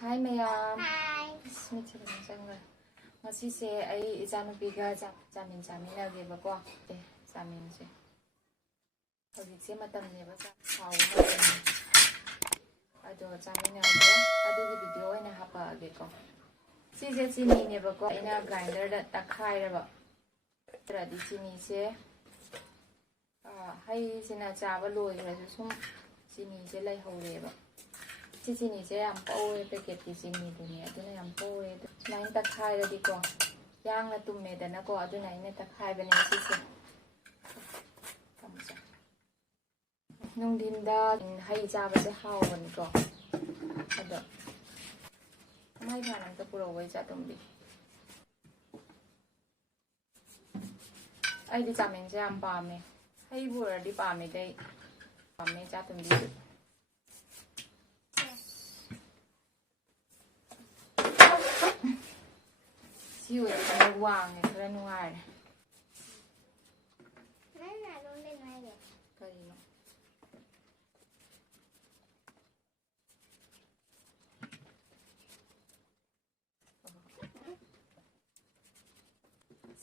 Hi mayam. Hi. Smith changre. Ngasi se ai ichanupiga chamin chaminageba ko. Chamin se. Hojik se matamneba hauna. Ado chaminage adugi video oina hapage ko. Sise chini neba ko ina grinder da takhairaba. Tradi chini se hai sina chaba loirasu sum chini se lai horeba. Chini se yam powe packet ki chini duni aduna yam powe sumain takhairadi ko yang na tumme dana ko aduna ina takhai bane sise kamsa nungdinda hai chaba se hawani ko ado mai bhanan ta puro wai cha tumbi ai di chamen se yam pame hai buradi pame dai pame cha tumbi siêu là hoàng này ra ngoài này Mấy ngày luôn bên này vậy? cái gì nó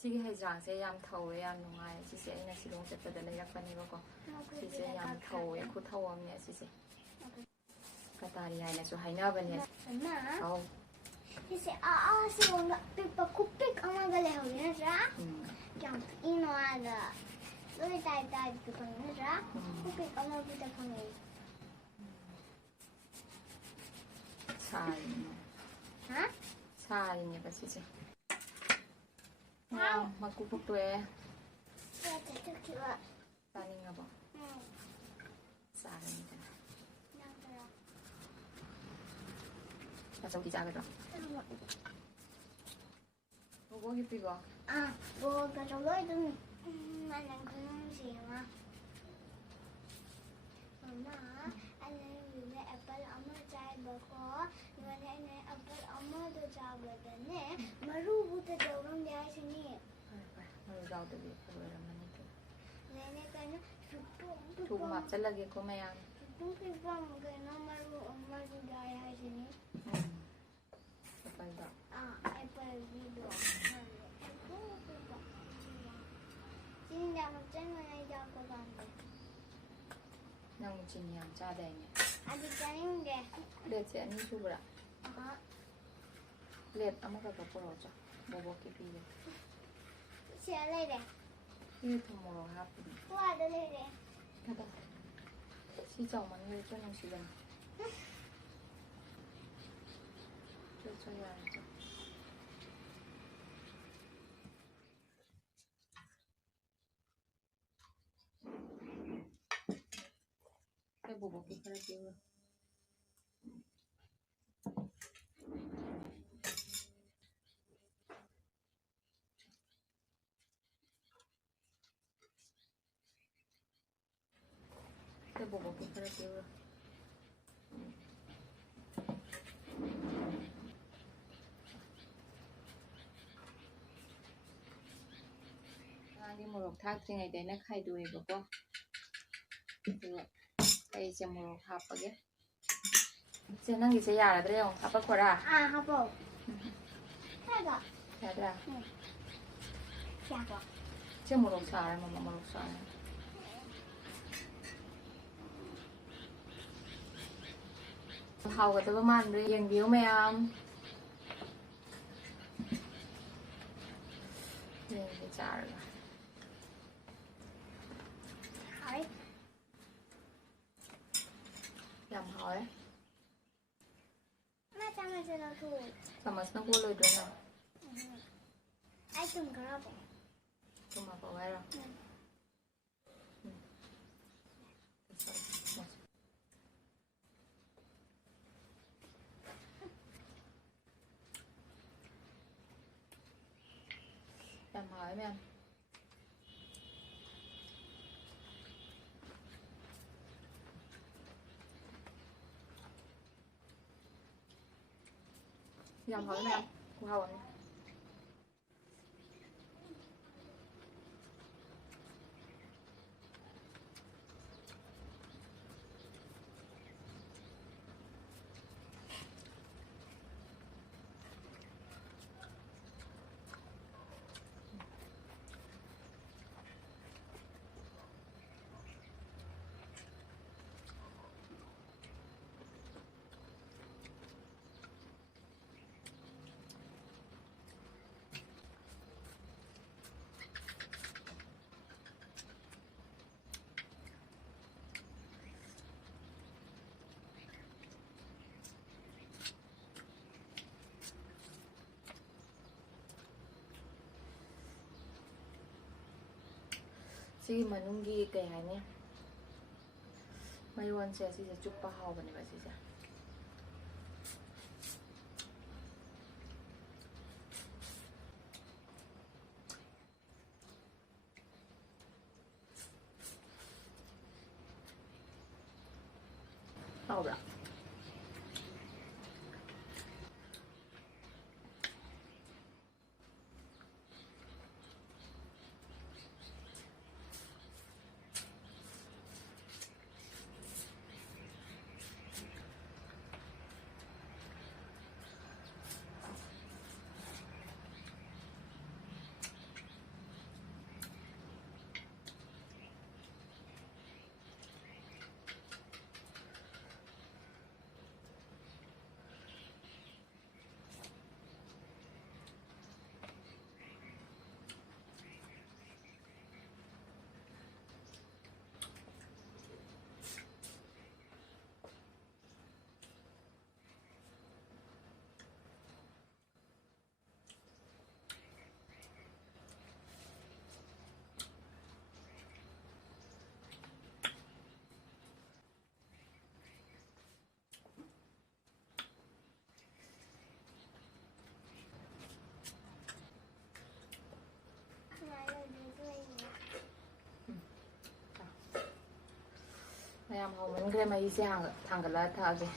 siêu hay rằng sẽ làm thầu ấy ăn ngoài chị sẽ là chị luôn sẽ phải để lại phần này bao chị sẽ làm thầu ấy khu thầu âm nhẹ chị sẽ cái ta đi hay là số hay nào bên nhẹ thầu Kasi siya pipakupik ang mga galaw niya siya. Yang inoada. Loy tay ko pang niya siya. Kupik ang mga buta pang niya. sai Ha? sai nhẹ bác sĩ nào mà cú phục tuệ Kaya ito kiwa. tani nga ba sai nhẹ Sao chị cha cái đó? Cô có cái gì vậy? Cô cái trong đó itu mana kunung sih mah. Mama, ana ini apple amma chai bako. Mana ini apple amma tu chai badane. Maru buta jawang dia sini. Maru jauh tu dia keluar mana tu? Nenek kan Cuma macam lagi kau main. Pipang kena maru amma tu dia sini. Apple dah. Apple video. Sini dah macam mana dia aku gambar. Nang cini yang cara ini. Adik kanin deh. Lihat saya ni cuba. Aha. Lihat, amak apa pun aja. Bawa ke piye. Siapa deh? Ini tu moro happy. Aku ada deh. Ada. Si jauh mana ni tu nang si dah. Tu ya. Cái bộ cái phải kêu cái bộ cái phải kêu cái mồ thác trên này đấy nó khai đuôi của cô được đây sẽ mồ hấp ở cái sẽ năng gì sẽ giả là đây không hấp qua ra Apa? Ada. giả ra Siapa? chứ mồ xả này mà mồ xả này hầu cái tôi mang đi dần díu mẹ đây cái giả rồi Hỏi. làm hỏi Macam mana tu? sama senang boleh dong Ai tu berapa? cuma bawa lah làm hỏi mấy anh làm hỏi mấy anh cô hầu anh ꯁꯤꯒꯤ ꯃꯅꯨꯡꯒꯤ ꯀꯩ ꯍꯥꯏꯅꯤ ꯃꯌꯣꯟꯁꯦ ꯁꯤꯁꯦ ꯆꯨꯞꯄ ꯍꯥꯎꯕꯅꯦꯕ ꯁꯤꯁꯦ 하오라. ꯃꯌꯥꯝ ꯍꯧꯃꯟꯈ꯭ꯔꯦ ꯃꯩꯁꯦ ꯊꯥꯡꯒꯠꯂꯒ ꯊꯛꯑꯒꯦ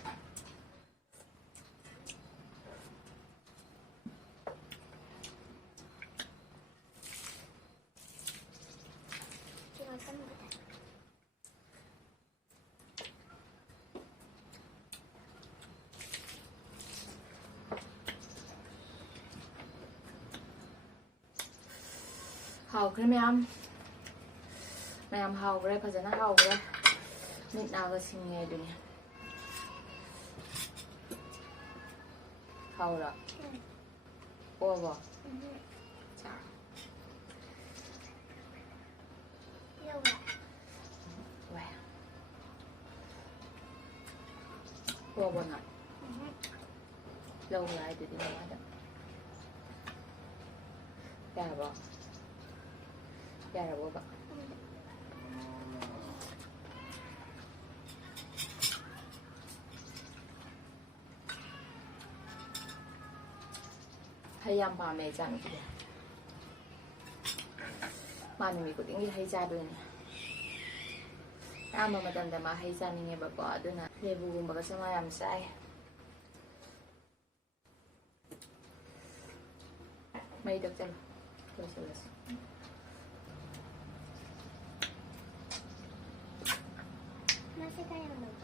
하오그래 ꯃꯌꯥꯝ 하오그래ꯐꯖꯅ 하오그래 ꯃꯤꯠ 나가 싱해 ꯑꯗꯨꯅꯤ 하오라 오버 자 왜 오버나 lâu lại từ đi nói đó ra là bò ra là bò bạc 하얀 밤에 자는 게 많은 미국 땡기 하이자도네 아마 마담다 마 하이자닝에 바고 아드나 내부군 바가 정말 암사이 많이 덕잖아 그래서 맛이 다양한 거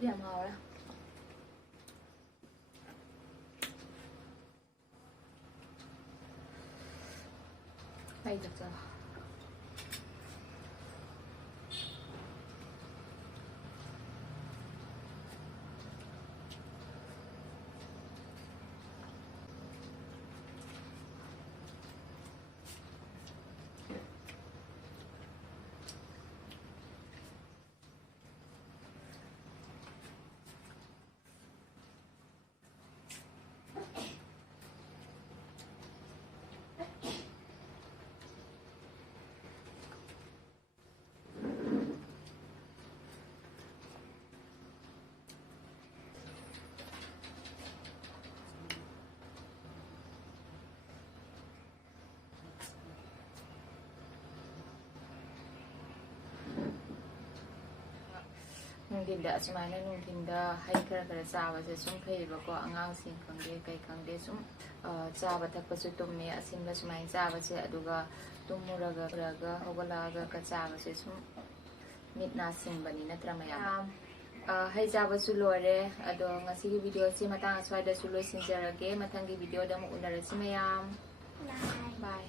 làm màu đó hay thật rồi ꯅꯨꯡꯊꯤꯟꯗ ꯑꯁꯨꯃꯥꯏꯅ ꯅꯨꯡꯊꯤꯟꯗ ꯍꯩ ꯈꯔ ꯆꯥꯕꯁꯦ ꯁꯨꯝ ꯐꯩꯌꯦꯕꯀꯣ ꯑꯉꯥꯡꯁꯤꯡ ꯈꯪꯗꯦ ꯀꯩ ꯈꯪꯗꯦ ꯁꯨꯝ ꯆꯥꯕ ꯊꯛꯄꯁꯨ ꯇꯨꯝꯃꯦ ꯑꯁꯤꯟꯕ ꯁꯨꯃꯥꯏꯅ ꯆꯥꯕꯁꯦ ꯑꯗꯨꯒ ꯇꯨꯝꯃꯨꯔꯒ ꯍꯧꯒꯠꯂꯛꯑꯒ ꯆꯥꯕꯁꯦ ꯁꯨꯝ ꯃꯤꯠ ꯅꯥ ꯁꯤꯡꯕꯅꯤ ꯅꯠꯇ꯭ꯔꯥ ꯃꯌꯥꯝ ꯍꯩ ꯆꯥꯕꯁꯨ ꯂꯣꯏꯔꯦ ꯑꯗꯣ ꯉꯁꯤꯒꯤ ꯚꯤꯗꯤꯑꯣꯁꯤ ꯃꯇꯥꯡ ꯑꯁ꯭ꯋꯥꯏꯗꯁꯨ ꯂꯣꯏꯁꯤꯟꯖꯔꯒꯦ ꯃꯊꯪꯒꯤ ꯚꯤꯗꯤꯑꯣꯗ ꯑꯃꯨꯛ ꯎꯅꯔꯁꯤ ꯃꯌꯥꯝ ꯕꯥꯏ